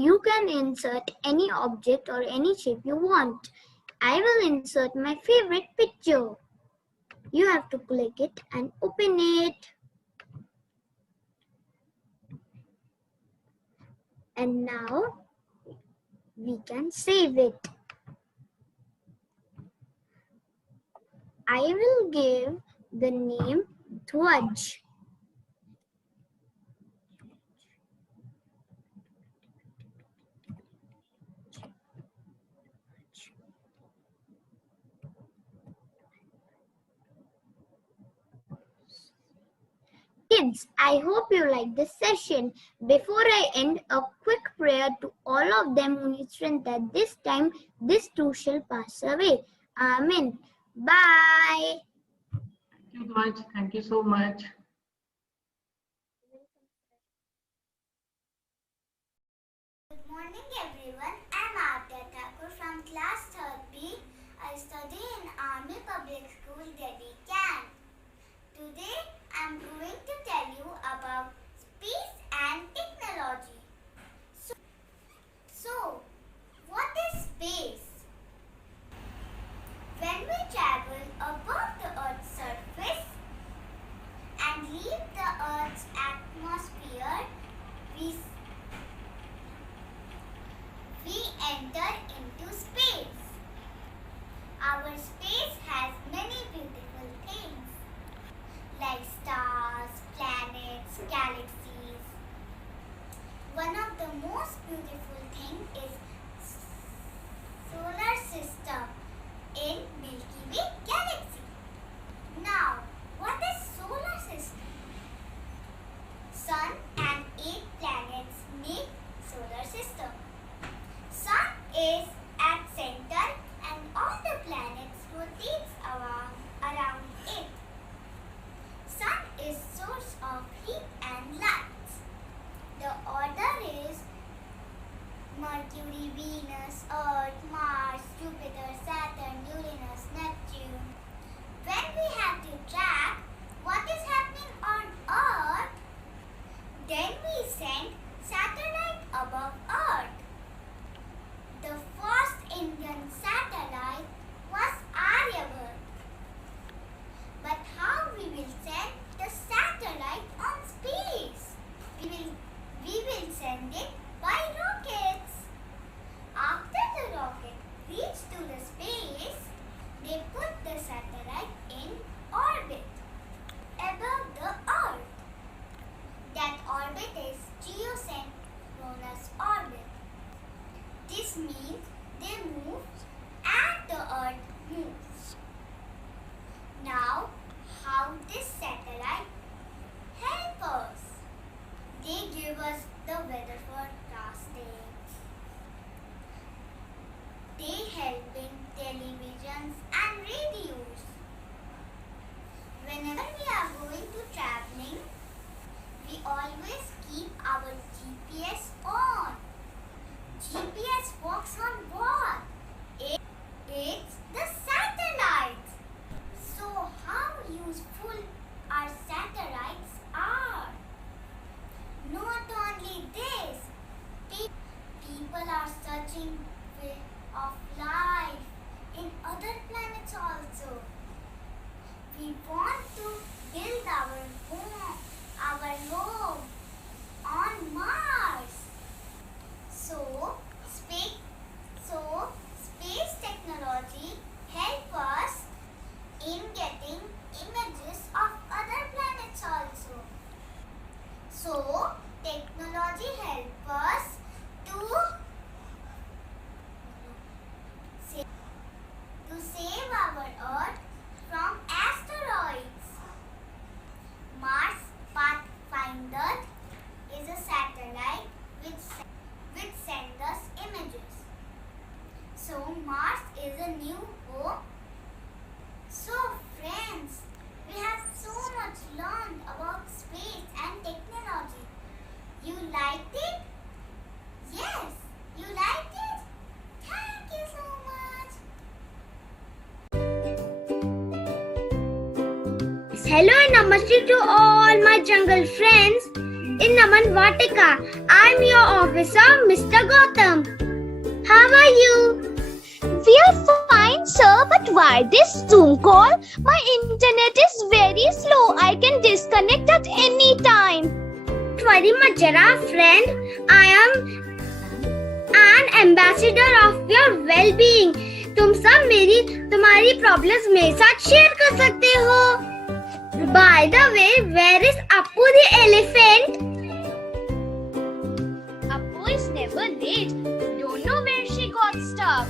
You can insert any object or any shape you want. I will insert my favorite picture. You have to click it and open it. And now we can save it. I will give the name Dhwaj. Kids, I hope you like this session. Before I end, a quick prayer to all of them who need strength that this time this too shall pass away. Amen. Bye. Thank you, Dhwaj. Thank you so much. Good morning everyone, I'm Artya Thakur from class 3rd B. I study in Army Public School, Delhi Camp. Today I'm going to tell you about space and technology. So what is space? When we travel above the Earth's surface and leave the Earth's atmosphere, we enter into space. Our space has many beautiful things like stars, planets, galaxies. One of the most beautiful things is solar system in Milky Way galaxy. Now, what is solar system? Sun and 8 planets make solar system. Sun is at center and all the planets rotates around it. Sun is source of heat and light. The order is Mercury, Venus, Earth, Mars, Jupiter, Saturn, Uranus, Neptune. When we have to track what is happening on Earth, then we send satellite above Earth. The first Indian satellite was Aryabhat. But how we will send the satellite on space? We will send it by rockets. After the rocket reaches to the space, they put the satellite in orbit above the Earth. That orbit is geosynchronous orbit. This means they move and the Earth moves. Now, how this satellite help us? They give us the weather forecasting. They help in televisions and radios. Whenever we are going to traveling, we always keep our GPS on. GPS works on what? It's the satellites. So how useful our satellites are? Not only this, people are searching of life in other planets also. We want to build our home on Mars. So space technology help us in getting images of other planets also. So technology help us to save our Earth from asteroids. Mars Pathfinder is a satellite which sends us images. So Mars is a new home. So friends, we have so much learned about space and technology. You liked it? Yes, you liked it? Thank you so much. Hello and namaste to all my jungle friends. In Naman Vatika. I'm your officer, Mr. Gautam. How are you? We are fine, sir, but why this Zoom call? My internet is very slow. I can disconnect at any time. Don't worry, Majara, friend. I am an ambassador of your well-being. तुम सब तुम्हारी problems मेरे साथ share कर सकते हो. By the way, where is Appu the elephant? Appu is never late. Don't know where she got stuck.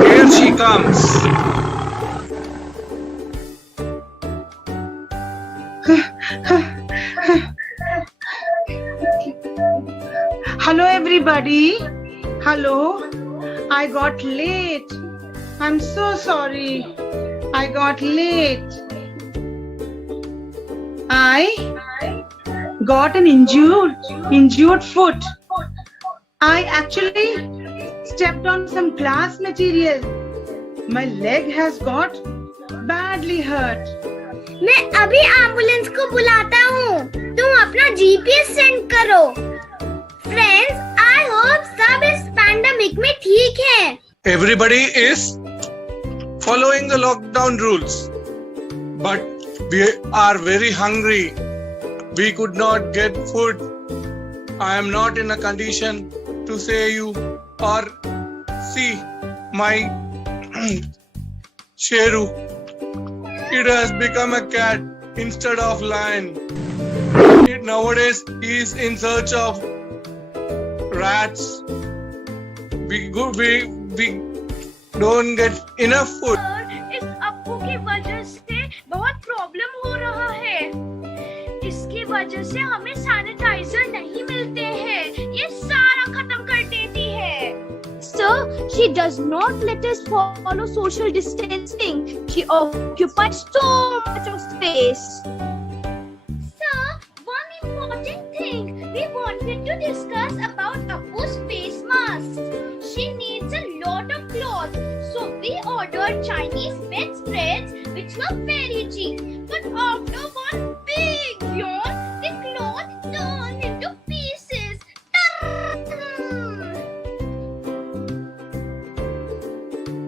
Here she comes. Hello everybody. Hello. I got late. I'm so sorry. I got late. I got an injured foot. I actually stepped on some glass material. My leg has got badly hurt. मैं अभी ambulance को बुलाता हूँ. तुम अपना GPS send करो. Friends, I hope सब इस पैंडेमिक में ठीक हैं. Everybody is following the lockdown rules, but we are very hungry. We could not get food. I am not in a condition to say you or see my Sheru. It has become a cat instead of lion. Nowadays he is in search of rats. We don't get enough food. इस अप्पू की वजह से बहुत problem हो रहा है. इसकी वजह से हमें सैनिटाइजर नहीं मिलते हैं. ये सारा खत्म कर देती है. Sir, she does not let us follow social distancing. She occupies so much of space. Sir, one important thing we wanted to discuss about Appu's face mask. She needs a lot of cloth, so we ordered Chinese bedspreads which were very cheap. But after one big yawn, the cloth turned into pieces.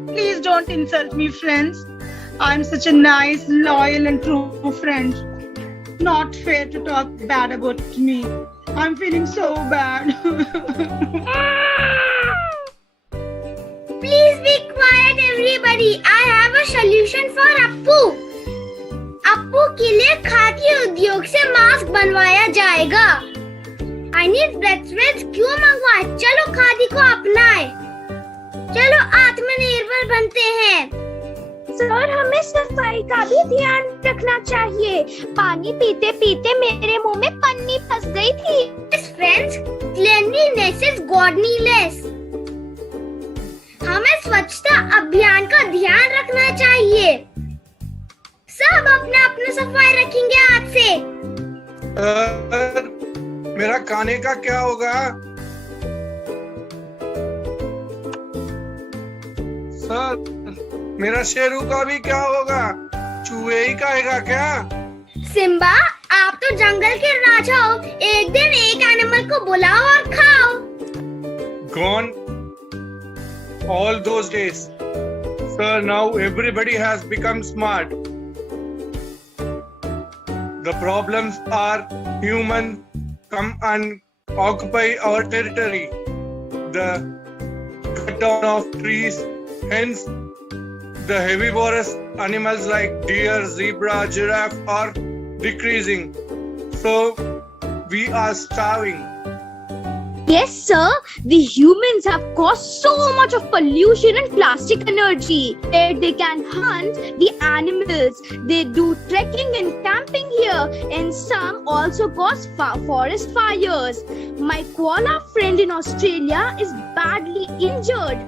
Please don't insult me, friends. I'm such a nice, loyal and true friend. Not fair to talk bad about me. I'm feeling so bad. Please be quiet, everybody. I have a solution for Appu. Appu के लिए खादी उद्योग से mask बनवाया जाएगा. I need bedspreads क्यों मंगवाए? चलो खादी को अपनाए. चलो आत्मनिर्भर बनते हैं. सर, हमें सफाई का भी ध्यान रखना चाहिए. पानी पीते पीते मेरे मुंह में पन्नी फंस गई थी. Friends, cleanliness is godliness. हमें स्वच्छता अभियान का ध्यान रखना चाहिए. सब अपना अपना सफाई रखेंगे आज से. मेरा खाने का क्या होगा? सर, मेरा शेरू का भी क्या होगा? चूहे ही खाएगा क्या? सिम्बा, आप तो जंगल के राजा हो. एक दिन एक एनिमल को बुलाओ और खाओ. Gone all those days. Sir, now everybody has become smart. The problems are human come and occupy our territory. The cut down of trees, hence the herbivorous animals like deer, zebra, giraffe are decreasing. So we are starving. Yes, sir. The humans have caused so much of pollution and plastic energy. Where they can hunt the animals, they do trekking and camping here, and some also cause forest fires. My koala friend in Australia is badly injured.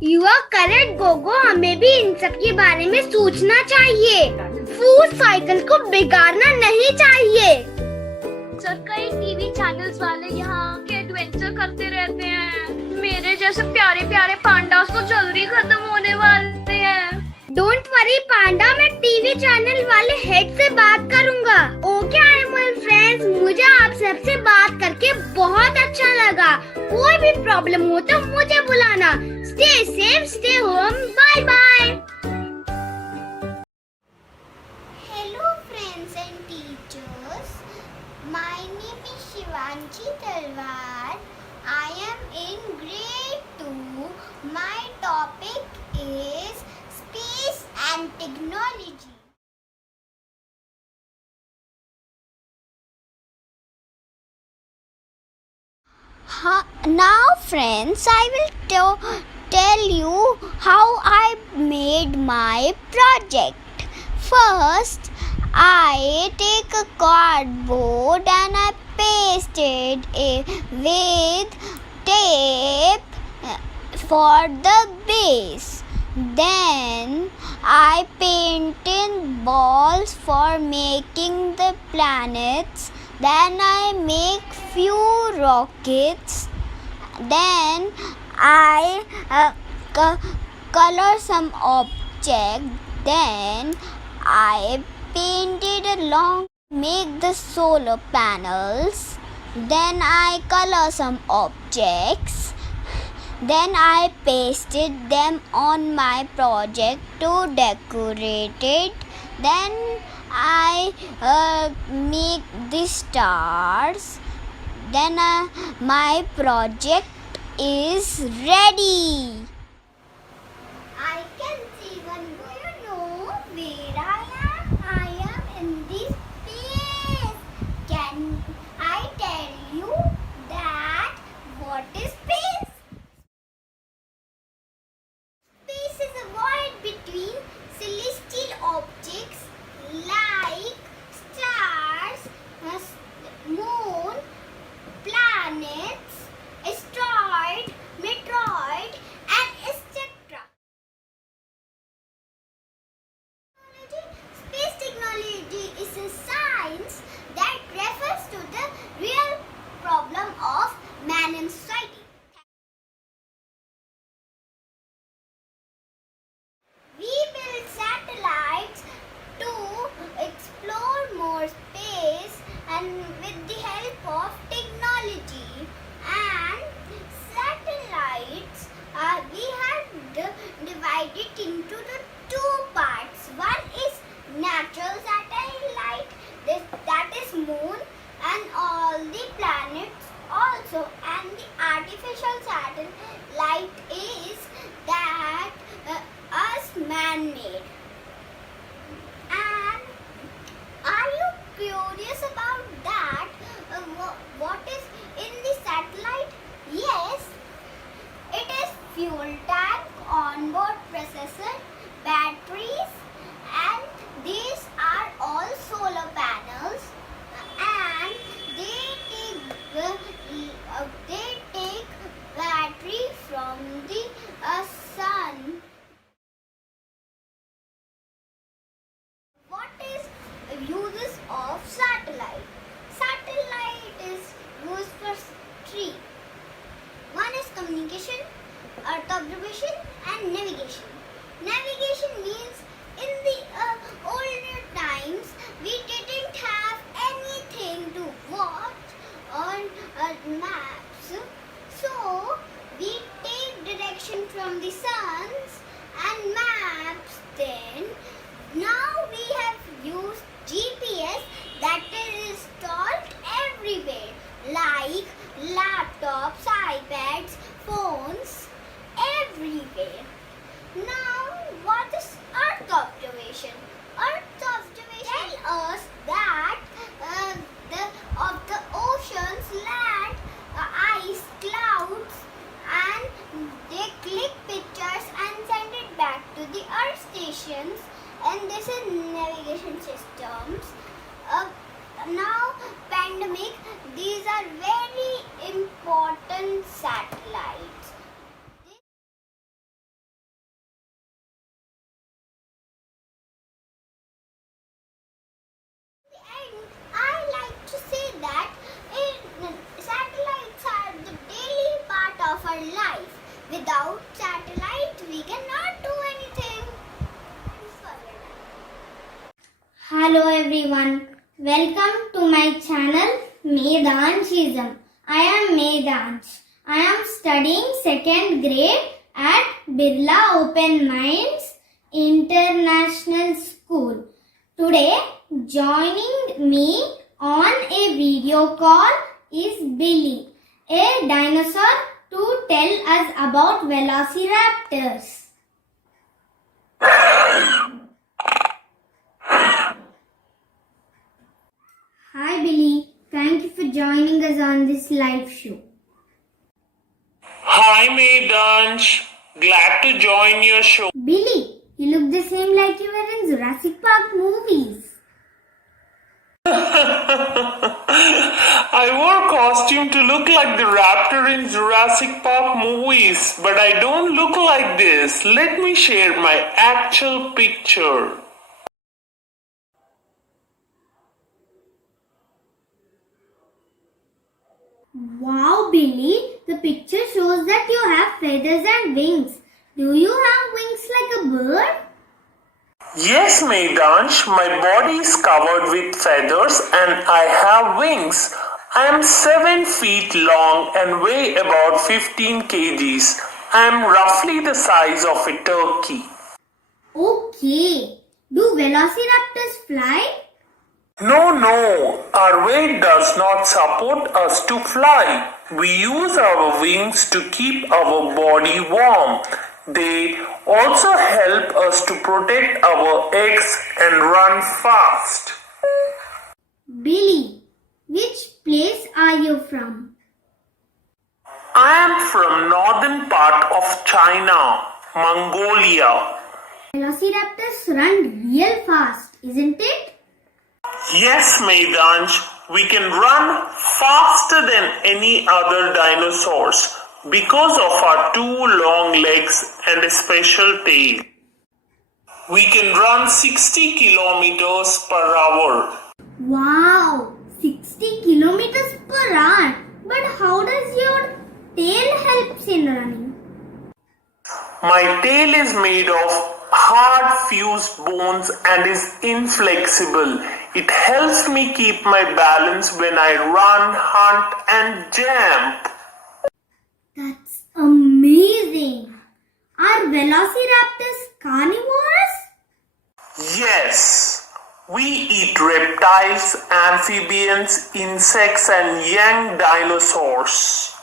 You are correct, Gogo. हमें भी इन सब के बारे में सोचना चाहिए. Food cycle को बिगाड़ना नहीं चाहिए. सर, कई टीवी चैनल्स वाले यहाँ के एडवेंचर करते रहते हैं. मेरे जैसे प्यारे प्यारे पांडास तो जल्दी खत्म होने वाले हैं. डोंट वरी पांडा, मैं टीवी चैनल वाले हेड से बात करूंगा। ओके एनिमल फ्रेंड्स, मुझे आप सबसे बात करके बहुत अच्छा लगा। कोई भी प्रॉब्लम हो तो मुझे बुलाना। Stay safe, stay home, bye bye. Hello friends and teachers. My name is Shivanshi Talwar. I am in grade 2. My topic is space and technology. Now friends, I will tell you how I made my project. First, I take a cardboard and I pasted it with tape for the base. Then I painted balls for making the planets. Then I make few rockets. Then I color some object. Then I painted along, make the solar panels. Then I color some objects. Then I pasted them on my project to decorate it. Then I make the stars. Then my project is ready. I can see one. Do you know where I am? I am in this space. Can I tell you that what is space? Space is a void between celestial objects like stars, moon, planets, asteroid, meteoroid, and etc. Space technology is a science that refers to the real problem of man and society. We build satellites to explore more space and with the help of technology. And satellites, we have divided into the two parts. One is natural satellite, that is moon and all the planets also. And the artificial satellite is that us man-made. And are you curious about that? What is in the satellite? Yes, it is fuel tank, onboard processor, batteries, and these are all solar panels. And they take battery from the sun. What is uses of satellite? Satellite is used for three. One is communication, earth observation, and navigation. Navigation means in the older times we didn't have anything to watch on maps. So we take direction from the suns and maps. Then now we have used GPS that is installed everywhere, like laptops, iPads, phones, everywhere. Now, what is Earth observation? Earth observation tell us that of the oceans, land, ice, clouds, and they click pictures and send it back to the Earth stations. And this is navigation systems. Now, pandemic, these are very important satellites. And I like to say that satellites are the daily part of our life. Without satellite, we cannot do anything. Hello everyone. Welcome to my channel Medanshism. I am Medansh. I am studying 2nd grade at Birla Open Minds International School. Today, joining me on a video call is Billy, a dinosaur, to tell us about velociraptors. Hi Billy, thank you for joining us on this live show. Hi, Medansh. Glad to join your show. Billy, you look the same like you were in Jurassic Park movies. I wore costume to look like the raptor in Jurassic Park movies, but I don't look like this. Let me share my actual picture. Wow Billy, the picture shows that you have feathers and wings. Do you have wings like a bird? Yes, Medansh, my body is covered with feathers and I have wings. I am 7 feet long and weigh about 15 kgs. I am roughly the size of a turkey. Okay. Do velociraptors fly? No, our weight does not support us to fly. We use our wings to keep our body warm. They also help us to protect our eggs and run fast. Billy, which place are you from? I am from northern part of China, Mongolia. Velociraptors run real fast, isn't it? Yes, Medansh, we can run faster than any other dinosaurs because of our 2 long legs and a special tail. We can run 60 kilometers per hour. Wow, 60 kilometers per hour. But how does your tail help in running? My tail is made of hard fused bones and is inflexible. It helps me keep my balance when I run, hunt and jump. That's amazing. Are velociraptors carnivores? Yes, we eat reptiles, amphibians, insects and young dinosaurs.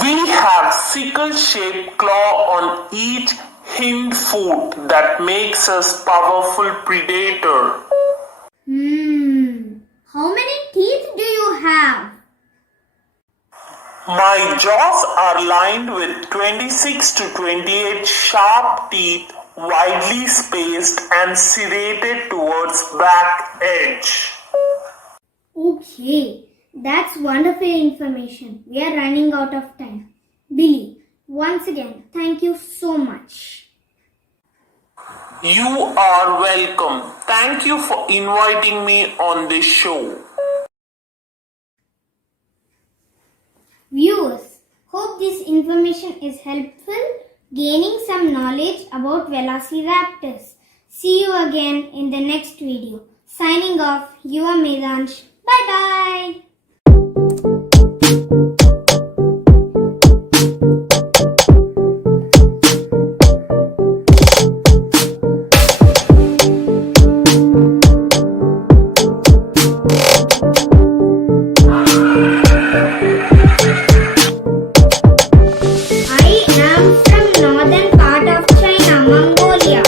We have sickle-shaped claw on each hind foot that makes us powerful predator. How many teeth do you have? My jaws are lined with 26 to 28 sharp teeth, widely spaced and serrated towards back edge. Okay, that's wonderful information. We are running out of time. Billy, once again, thank you so much. You are welcome. Thank you for inviting me on this show. Viewers, hope this information is helpful, gaining some knowledge about velociraptors. See you again in the next video. Signing off, your Medansh. Bye bye. I am from northern part of China, Mongolia.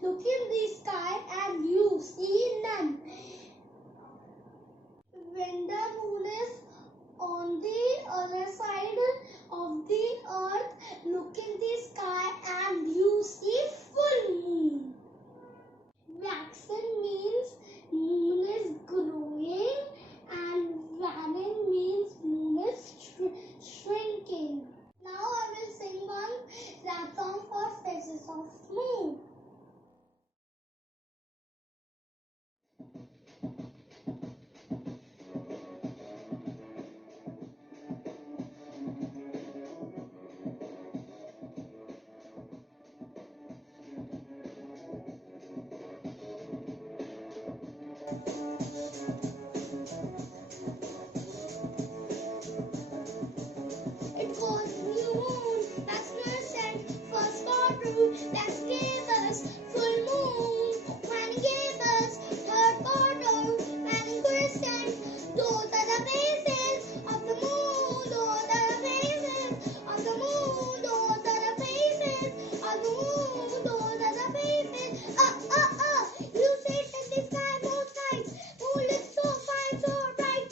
Look in the sky and you see none. When the moon is on the other side of the earth, look in the sky and you see full moon. Waxen means moon is growing and waning means moon is shrinking. Now I will sing one rap song for Faces of Moon. It was new moon, that's crescent, first quarter, that's gave us full moon, when gave us third quarter, when crescent, those are the phases of the moon, those are the phases of the moon, those are the phases of the moon, those are the phases. You sit in the sky most nights, moon looks so fine, so bright,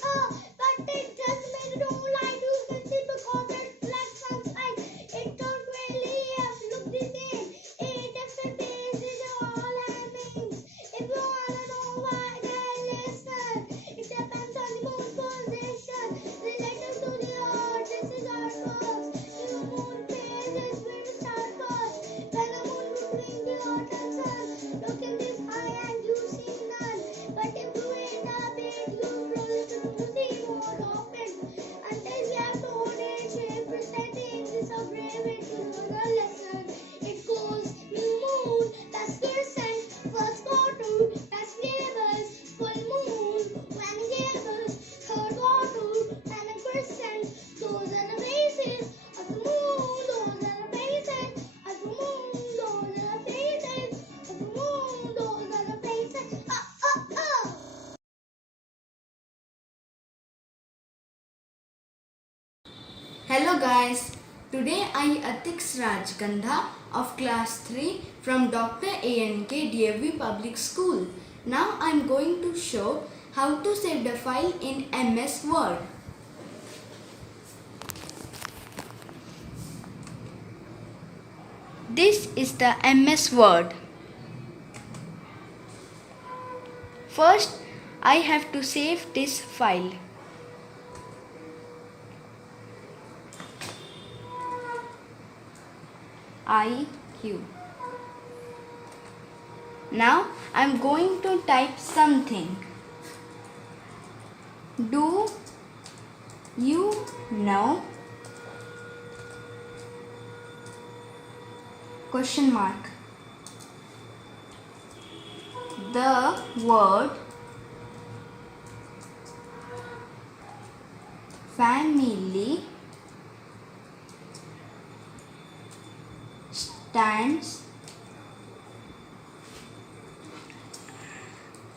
but it doesn't make it don't light, you can see because it's like sunshine. It don't really have to look the same. Eight different phases are all I mean. If you wanna know why, then listen. It depends on the moon's position related to the earth. This is our first. New moon phases will start first. When the moon between the earth and sun. Look in the sky and you see none. But if you wait a bit, you listen to see more often. Until we have told it, shape presenting this a brave way to know the lesson. It goes new moon, that's crescent, first quarter, that's gave us full moon, when gave us third quarter, and a crescent. Those are the phases of the moon, those are the phases of the moon, those are the phases of the moon, those are the phases. Hello guys, today I Atix Rajgandha of class 3 from Dr. ANK DFV Public School. Now I am going to show how to save the file in MS Word. This is the MS Word. First, I have to save this file. IQ. Now I'm going to type something. Do you know? Question mark. The word family stands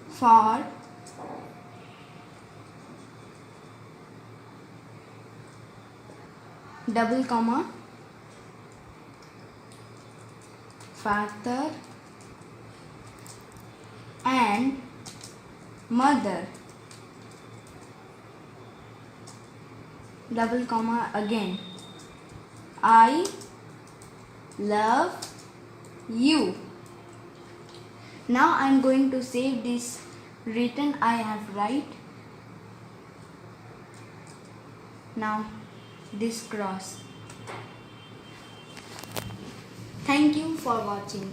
for double comma father and mother, double comma again. I love you. Now I am going to save this written I have right. Now this cross. Thank you for watching.